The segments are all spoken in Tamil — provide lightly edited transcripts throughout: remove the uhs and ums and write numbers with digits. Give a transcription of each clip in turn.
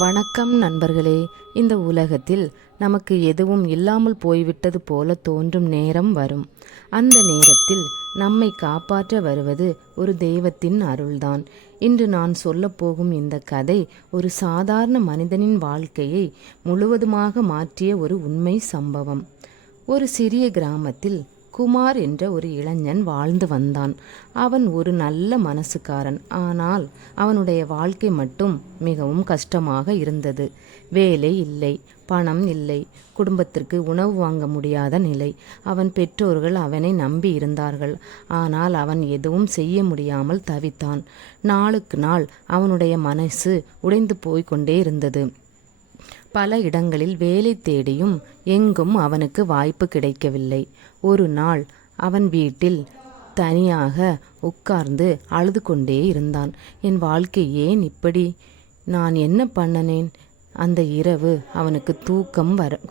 வணக்கம் நண்பர்களே. இந்த உலகத்தில் நமக்கு எதுவும் இல்லாமல் போய்விட்டது போல தோன்றும் நேரம் வரும். அந்த நேரத்தில் நம்மை காப்பாற்ற வருவது ஒரு தெய்வத்தின் அருள்தான். இன்று நான் சொல்லப்போகும் இந்த கதை ஒரு சாதாரண மனிதனின் வாழ்க்கையை முழுவதுமாக மாற்றிய ஒரு உண்மை சம்பவம். ஒரு சிறிய கிராமத்தில் குமார் என்ற ஒரு இளைஞன் வாழ்ந்து வந்தான். அவன் ஒரு நல்ல மனசுக்காரன். ஆனால் அவனுடைய வாழ்க்கை மட்டும் மிகவும் கஷ்டமாக இருந்தது. வேலை இல்லை, பணம் இல்லை, குடும்பத்திற்கு உணவு வாங்க முடியாத நிலை. அவன் பெற்றோர்கள் அவனை நம்பி இருந்தார்கள். ஆனால் அவன் எதுவும் செய்ய முடியாமல் தவித்தான். நாளுக்கு நாள் அவனுடைய மனசு உடைந்து போய்கொண்டே இருந்தது. பல இடங்களில் வேலை தேடியும் எங்கும் அவனுக்கு வாய்ப்பு கிடைக்கவில்லை. ஒரு நாள் அவன் வீட்டில் தனியாக உட்கார்ந்து அழுது கொண்டே இருந்தான். என் வாழ்க்கை ஏன் இப்படி? நான் என்ன பண்ணனேன்? அந்த இரவு அவனுக்கு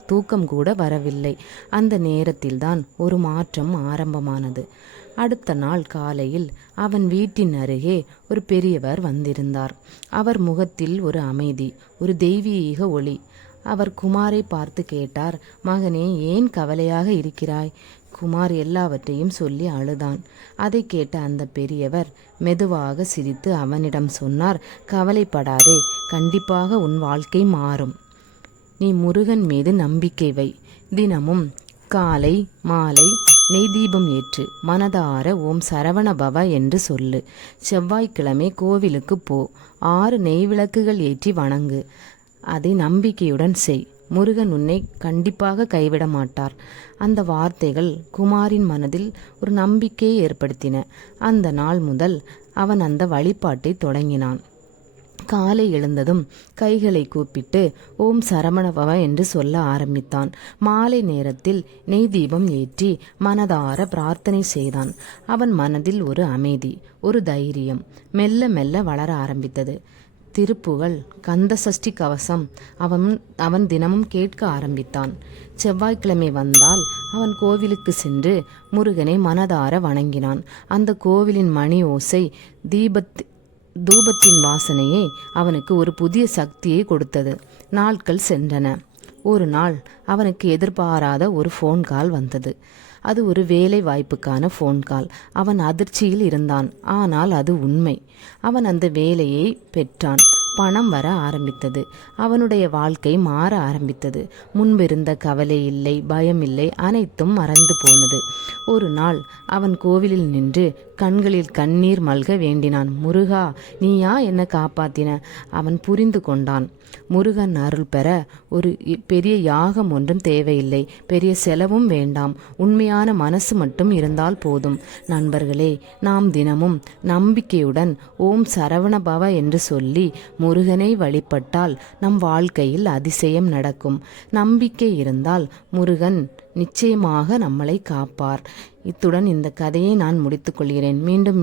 தூக்கம் கூட வரவில்லை. அந்த நேரத்தில்தான் ஒரு மாற்றம் ஆரம்பமானது. அடுத்த நாள் காலையில் அவன் வீட்டின் அருகே ஒரு பெரியவர் வந்திருந்தார். அவர் முகத்தில் ஒரு அமைதி, ஒரு தெய்வீக ஒளி. அவர் குமாரை பார்த்து கேட்டார், மகனே, ஏன் கவலையாக இருக்கிறாய்? குமார் எல்லாவற்றையும் சொல்லி அழுதான். அதை கேட்ட அந்த பெரியவர் மெதுவாக சிரித்து அவனிடம் சொன்னார், கவலைப்படாதே, கண்டிப்பாக உன் வாழ்க்கை மாறும். நீ முருகன் மீது நம்பிக்கை வை. தினமும் காலை மாலை நெய் தீபம் ஏற்று மனதார ஓம் சரவண பவ என்று சொல்லு. செவ்வாய்க்கிழமை கோவிலுக்கு போ. 6 நெய் விளக்குகள் ஏற்றி வணங்கு. அதை நம்பிக்கையுடன் செய். முருகன் உன்னை கண்டிப்பாக கைவிட மாட்டார். அந்த வார்த்தைகள் குமாரின் மனதில் ஒரு நம்பிக்கையை ஏற்படுத்தின. அந்த நாள் முதல் அவன் அந்த வழிபாட்டை தொடங்கினான். காலை எழுந்ததும் கைகளை கூப்பிட்டு ஓம் சரவணபவ என்று சொல்ல ஆரம்பித்தான். மாலை நேரத்தில் நெய் தீபம் ஏற்றி மனதார பிரார்த்தனை செய்தான். அவன் மனதில் ஒரு அமைதி, ஒரு தைரியம் மெல்ல மெல்ல வளர ஆரம்பித்தது. திருப்புகழ், கந்த சஷ்டி கவசம் அவன் தினமும் கேட்க ஆரம்பித்தான். செவ்வாய்க்கிழமை வந்தால் அவன் கோவிலுக்கு சென்று முருகனை மனதார வணங்கினான். அந்த கோவிலின் மணி ஓசை, தூபத்தின் வாசனையை அவனுக்கு ஒரு புதிய சக்தியை கொடுத்தது. நாட்கள் சென்றன. ஒரு நாள் அவனுக்கு எதிர்பாராத ஒரு ஃபோன் கால் வந்தது. அது ஒரு வேலை வாய்ப்புக்கான ஃபோன் கால். அவன் அதிர்ச்சியில் இருந்தான். ஆனால் அது உண்மை. அவன் அந்த வேலையை பெற்றான். பணம் வர ஆரம்பித்தது. அவனுடைய வாழ்க்கை மாற ஆரம்பித்தது. முன்பிருந்த கவலை இல்லை, பயம் இல்லை, அனைத்தும் மறந்து போனது. ஒரு நாள் அவன் கோவிலில் நின்று கண்களில் கண்ணீர் மல்க வேண்டினான், முருகா, நீயா என்ன காப்பாத்தின? அவன் புரிந்து கொண்டான், முருகன் அருள் பெற ஒரு பெரிய யாகம் ஒன்றும் தேவையில்லை, பெரிய செலவும் வேண்டாம், உண்மையான மனசு மட்டும் இருந்தால் போதும். நண்பர்களே, நாம் தினமும் நம்பிக்கையுடன் ஓம் சரவண பவ என்று சொல்லி முருகனை வழிபட்டால் நம் வாழ்க்கையில் அதிசயம் நடக்கும். நம்பிக்கை இருந்தால் முருகன் நிச்சயமாக நம்மளை காப்பார். இத்துடன் இந்த கதையை நான் முடித்துக்கொள்கிறேன். மீண்டும்